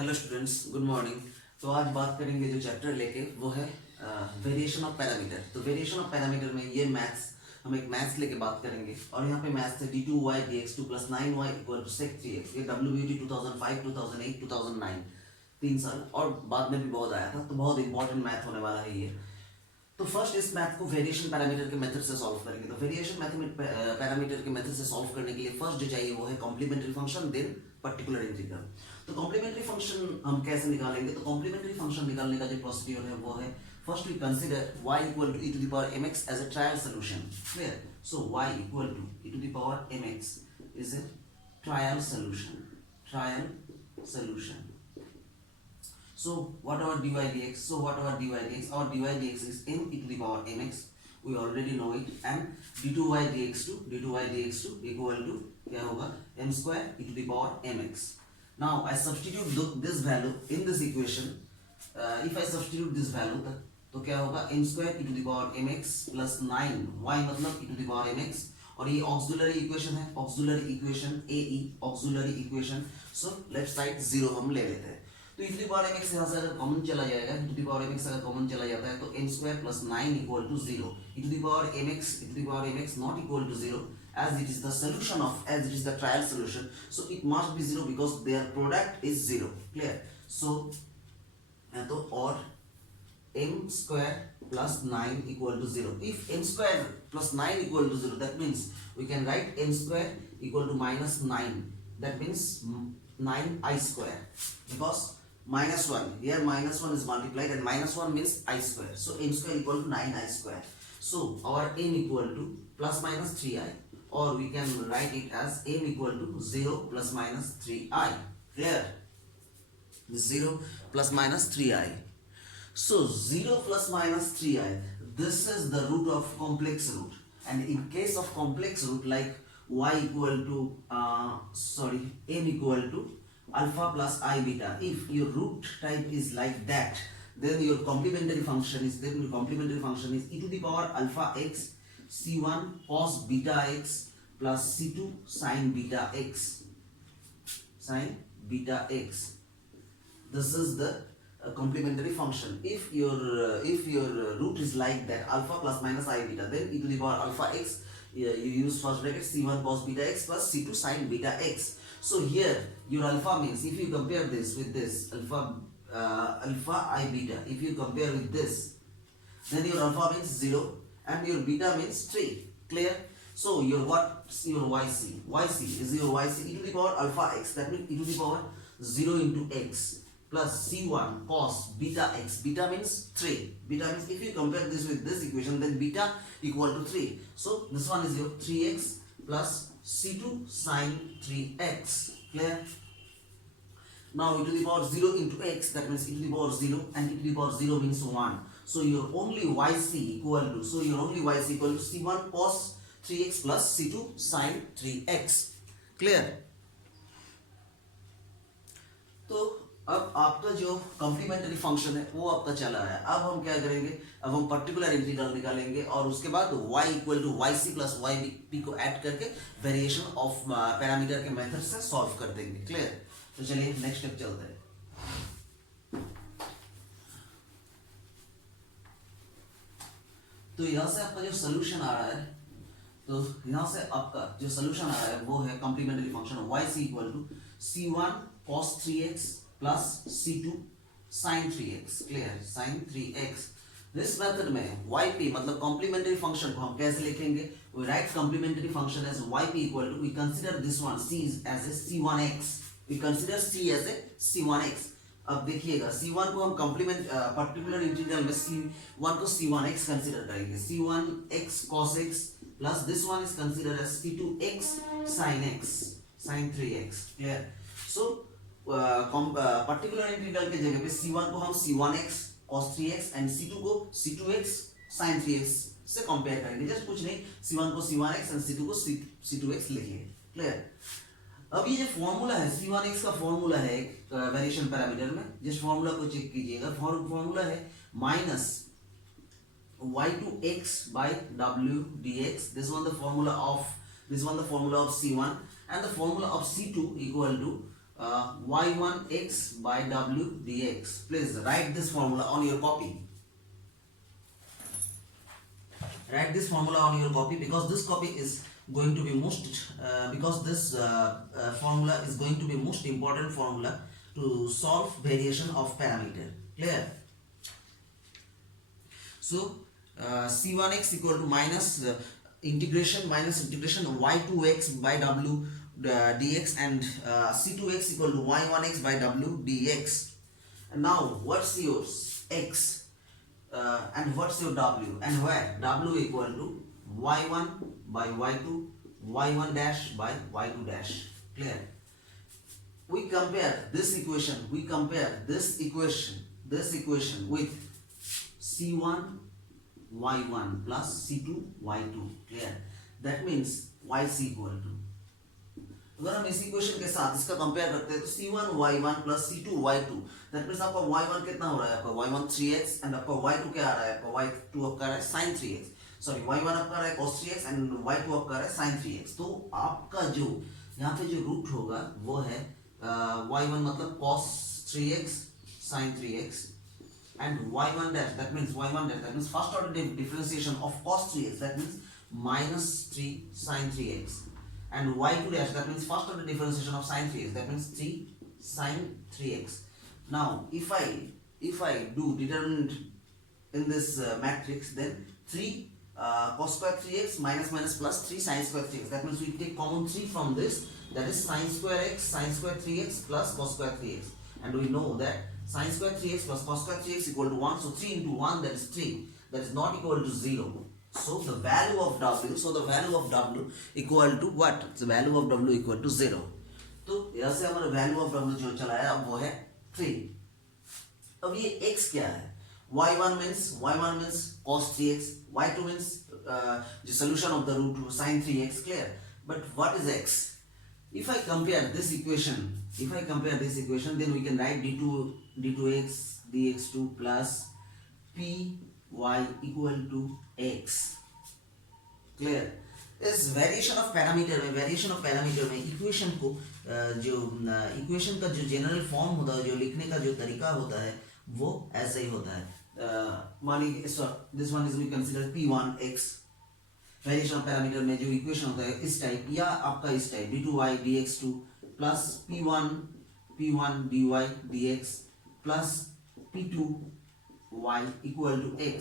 Hello students, good morning. तो आज बात करेंगे जो चैप्टर लेके वो है वेरिएशन ऑफ पैरामीटर। तो वेरिएशन ऑफ पैरामीटर में ये मैथ्स हम एक मैथ्स लेके बात करेंगे और यहाँ पे मैथ्स है d2y dx2 plus 9y equal to sec 3x। ये WBT 2005 2008 2009 3 साल और बाद में भी बहुत आया था, तो बहुत इंपॉर्टेंट मैथ होने वाला है ये। तो फर्स्ट इस मैथ को वेरिएशन पैरामीटर के मेथड से सॉल्व करेंगे। तो वेरिएशन पैरामीटर के मेथड से सॉल्व करने के लिए फर्स्ट जो चाहिए वो है complementary function, then particular integral. तो कॉम्प्लीमेंट्री फंक्शन हम कैसे निकालेंगे? तो कॉम्प्लीमेंट्री फंक्शन निकालने का जो प्रोसीड्यूर है वो है, first we consider y equal to e to the power mx as a trial solution. Clear? So y equal to e to the power mx is a trial solution. So what about dy dx? Our dy dx is m e to the power mx. We already know it. And d2y dx2 equal to क्या होगा? m square e to the power mx. Now I substitute this value in this equation. If I substitute this value तो क्या होगा? m square e to the power mx plus 9y मतलब e to the power mx, और ये auxiliary equation है, auxiliary equation AE, auxiliary equation. So left side 0 हम ले लेते हैं। तो e to the power mx यहाँ से अगर कॉमन चला जाएगा, e to the power mx अगर कॉमन चला जाता है तो m square plus 9 equal to 0. e to the power mx not equal to 0 as it is the solution of, as it is the trial solution, so it must be 0 because their product is 0. Clear? So तो और m square plus 9 equal to 0. If m square plus 9 equal to 0, that means we can write m square equal to minus 9. That means 9i square, because minus 1, here minus 1 is multiplied and minus 1 means I square. So m square equal to 9i square. So our m equal to plus minus 3i, or we can write it as m equal to 0 plus minus 3i. Clear? 0 plus minus 3i. So 0 plus minus 3i, this is the root of complex root. And in case of complex root like y equal to m equal to alpha plus I beta, if your root type is like that, then your complementary function is e to the power alpha x c1 cos beta x plus c2 sin beta x. This is the complementary function. If your root is like that, alpha plus minus I beta, then e to the power alpha x, you use first bracket c1 cos beta x plus c2 sin beta x. So here your alpha means, if you compare this with this alpha I beta, if you compare with this, then your alpha means 0 and your beta means 3. Clear? So your yc is your yc e to the power alpha x, that means e to the power 0 into x plus c1 cos beta x. Beta means 3. Beta means, if you compare this with this equation, then beta equal to 3. So this one is your 3x plus c2 sin 3x. Clear? Now e to the power 0 into x, that means e to the power 0, and e to the power 0 means 1. So your only yc equal to c1 cos 3x plus c2 sin 3x. Clear? तो अब आपका जो complementary function है वो आपका चला है। अब हम क्या करेंगे? अब हम पर्टिकुलर इंटीग्रल निकालेंगे और उसके बाद y equal to y c plus y p को ऐड करके वेरिएशन ऑफ पैरामीटर के मेथड से सॉल्व कर देंगे। क्लियर? तो चलिए नेक्स्ट स्टेप चलते हैं। तो यहाँ से आपका जो सोल्यूशन आ रहा है, वो है complementary function y c equal to c1 cos 3x plus c2 sin 3x. Clear? sin 3x. This method में yp मतलब कॉम्प्लीमेंट्री फंक्शन को हम कैसे लिखेंगे? we write complementary function as yp equal to, we consider this one c as a c1x. we consider c as a c1x. अब देखिएगा c1 को हम कॉम्प्लीमेंट पर्टिकुलर इंटीग्रल में c1 को c1x कंसीडर करेंगे। c1x cos x plus this one is considered as c2x sin 3x. Clear? So particular integral के जगह पे c1 को हम c1x cos 3x and c2 को c2x sin 3x से कंपेयर करेंगे। जस्ट कुछ नहीं, c1 को c1x and c2 को c2x लिखिए। क्लियर? अब ये जो फॉर्मूला है c1x का फॉर्मूला है एक वेरिएशन पैरामीटर में, जिस फॉर्मूला को चेक कीजिएगा, फॉर्मूला है minus y2x by w dx. This one the formula of c1, and the formula of c2 equal to y1x by w dx. Please write this formula on your copy. Write this formula on your copy, because this copy is going to be because this formula is going to be most important formula to solve variation of parameter. Clear? So c1x equal to minus integration y2x by w dx, and c2x equal to y1x by w dx. And now what's your x and what's your w, and where w equal to y1 by y2, y1 dash by y2 dash. Clear? We compare this equation with c1 y1 plus c2 y2. Clear? That means yc equal to, अगर हम इस equation के साथ इसका compare करते हैं तो c1 y1 plus c2 y2, that means आपका y1 कितना हो रहा है, आपका y1 3x एंड आपका y2 क्या आ रहा है, आपका y2 आपका आ रहा है sin 3x, सॉरी y1 आपका आ रहा है cos 3x एंड y2 आपका आ रहा है sin 3x. तो आपका जो यहाँ पे जो रूट होगा वो है y1 मतलब cos 3x sin 3x and y1 dash, that means y1 dash, that means first order differentiation of cos 3x, that means minus 3 sin 3x, and y2 dash, that means first order differentiation of sin 3x, that means 3 sin 3x. Now if I do determinant in this matrix, then 3 cos square 3x minus plus 3 sin square 3x, that means we take common 3 from this, that is sin square x sin square 3x plus cos square 3x, and we know that sin square 3x plus cos square 3x equal to 1, so 3 into 1, that is 3, that is not equal to 0. So the value of w equal to what? The value of w equal to 0. तो यहाँ से हमारा value of w जो चला है अब वो है 3. अब ये x क्या है? y1 means cos 3x, y2 means the solution of the root sin 3x. Clear? But what is x? If I compare this equation, then we can write d2x dx2 plus py equal to x. Clear? इस variation of parameter में equation को जो equation का जो general form होता है, जो लिखने का जो तरीका होता है वो ऐसे ही होता है. मान लीजिए this one is we consider p1x. Variation of parameter में जो इक्वेशन होता है इस टाइप या आपका इस type d2y dx2 plus p1 dy dx plus p2y equal to x.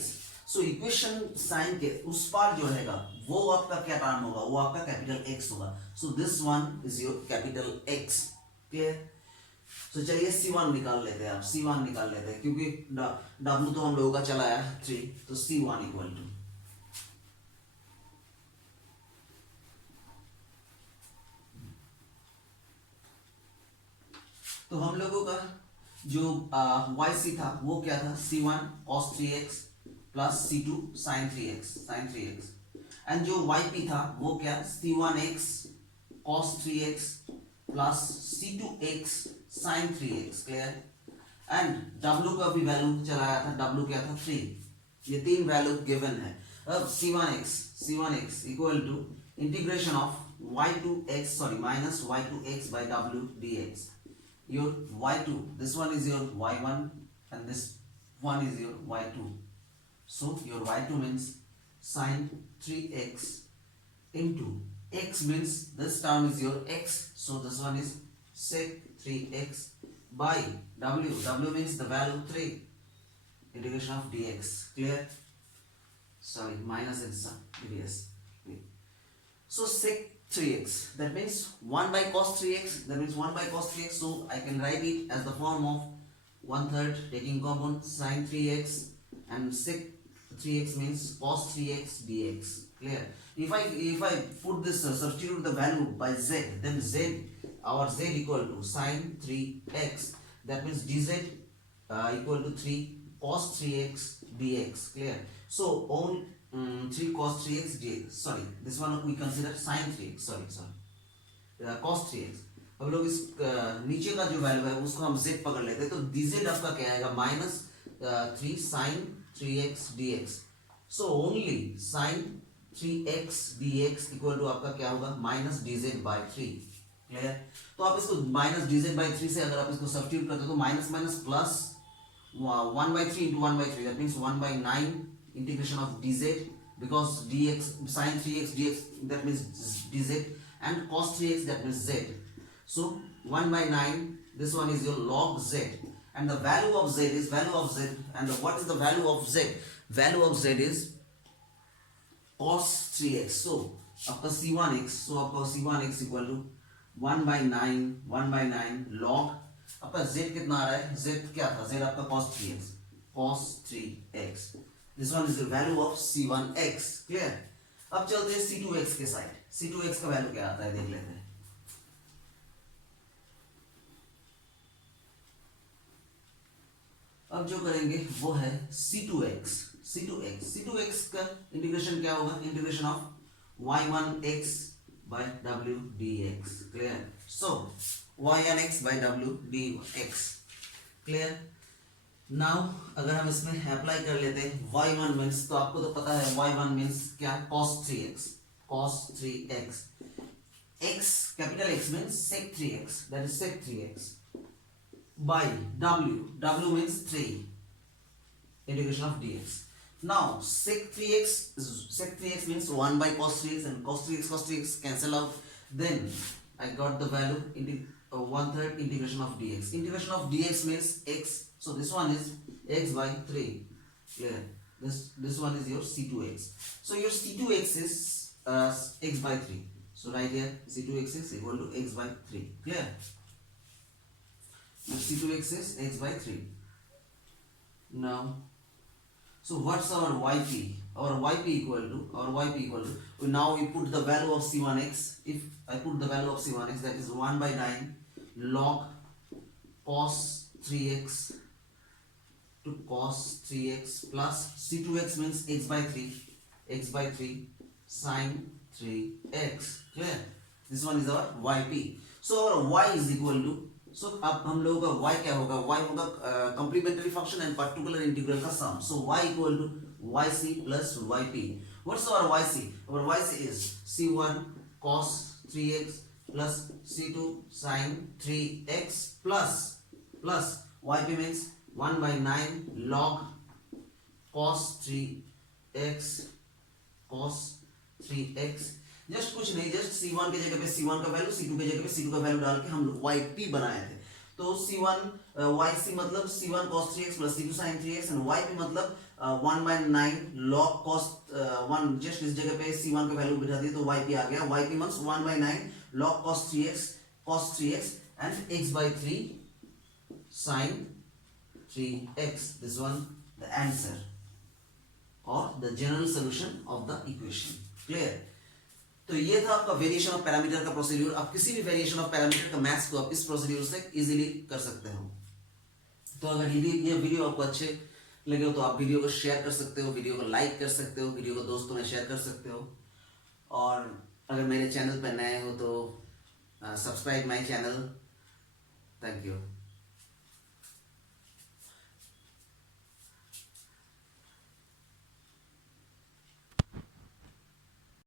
So equation sign के उस पार जो रहेगा वो आपका क्या टर्म होगा, वो आपका कैपिटल x होगा. So this one is your capital x. Clear? So चलिए c1 निकाल लेते हैं, क्योंकि w तो हम लोगों का चला है 3, तो c1 इक्वल टू, तो हम लोगों का जो yc था वो क्या था, c1 cos 3x plus c2 sin 3x, and जो yp था वो क्या, c1x cos 3x plus c2x sin 3x. Clear? And w का भी वैल्यू चलाया था, w क्या था 3. ये तीन वैल्यू गिवन है. अब c1x equal to integration of minus y2x by w dx. Your y2, this one is your y1 and this one is your y2. So your y2 means sin 3x into x means this term is your x, so this one is sec 3x by w means the value 3, integration of dx. Clear? Sorry, minus and dx. So sec 3x, that means 1 by cos 3x, so I can write it as the form of 1/3 taking common sin 3x and sec 3x means cos 3x dx. Clear? If I put this substitute the value by z, then our z equal to sin 3x, that means dz equal to 3 cos 3x dx. Clear? So on 3 cos 3x dx, sorry, this one we consider sin 3x, cos 3x. हम लोग इस नीचे का जो value है उसको हम z पकड़ लेते हैं, तो dz आपका क्या आएगा, minus 3 sin 3x dx. So only sin 3x dx equal to आपका क्या होगा, minus dz by 3. क्लियर। तो आप इसको माइनस dz by 3 से अगर आप इसको सब्स्टिट्यूट करते हो तो minus minus plus 1/3 into 1/3, that means 1/9 integration of dz, because dx sin 3x dx, that means dz, and cos 3x, that means z. So 1/9, this one is your log z, and the value of z is and what is the value of z? Value of z is cos 3x. So आपका c1x equal to 1/9 log आपका z कितना आ रहा है? z क्या था? z आपका cos 3x. This one is the value of c1x. Clear. अब चलते हैं c2x के साइड। c2x का वैल्यू क्या आता है देख लेते हैं। अब जो करेंगे वो है c2x का इंटीग्रेशन क्या होगा? Integration of y1x by w dx. Clear. So y1x by w dx. Clear. Now अगर हम इसमें अप्लाई कर लेते हैं y1 मीन्स, तो आपको तो पता है y1 मीन्स क्या? cos 3x. x capital x means sec 3x, that is sec 3x by w means 3 integration of dx. Now sec 3x means 1 by cos 3x, and cos 3x cancel out, then I got the value into 1/3 integration of dx. Integration of dx means x, so this one is x by 3. Clear? This one is your c2x. So your c2x is x by 3. So right here c2x is equal to x by 3. Clear? Your c2x is x by 3. Now, so what's our yp? Our yp equal to, now we put the value of c1x. If I put the value of c1x, that is 1/9 log cos 3x to cos 3x plus c2x means x by 3 sin 3x. Clear? This one is our yp. So our y is equal to, so अब हम लोगों का y क्या होगा? y होगा complementary function and particular integral का sum. So y equal to yc plus yp. What's our yc? Our yc is c1 cos 3x plus c2 sin 3x plus yp means 1/9 log cos 3x just कुछ नहीं, just c1 के जगह पे c1 का value, c2 के जगह पे c2 का वैल्यू डाल के हम yp बनाए थे. तो c1 yc मतलब c1 cos 3x plus c2 sin 3x, and yp मतलब 1/9 log cos 1, जस्ट इस जगह पे c1 का वैल्यू बिठा दिया तो yp आ गया. yp means 1/9 log cos 3x and x by 3 sin 3x. This one the answer or the general solution of the equation. Clear? तो ये था आपका वेरिएशन ऑफ पैरामीटर का प्रोसीड्यूर. आप किसी भी वेरिएशन ऑफ पैरामीटर का मैथ्स को आप इस प्रोसीड्यूर से इजीली कर सकते हो. तो अगर ये वीडियो आपको अच्छे लगे हो तो आप वीडियो को शेयर कर सकते हो, वीडियो को लाइक कर सकते हो, वीडियो को दोस्तों में शेयर कर सकते हो. और अगर मेरे चैनल पर नए हो तो subscribe my channel. Thank you.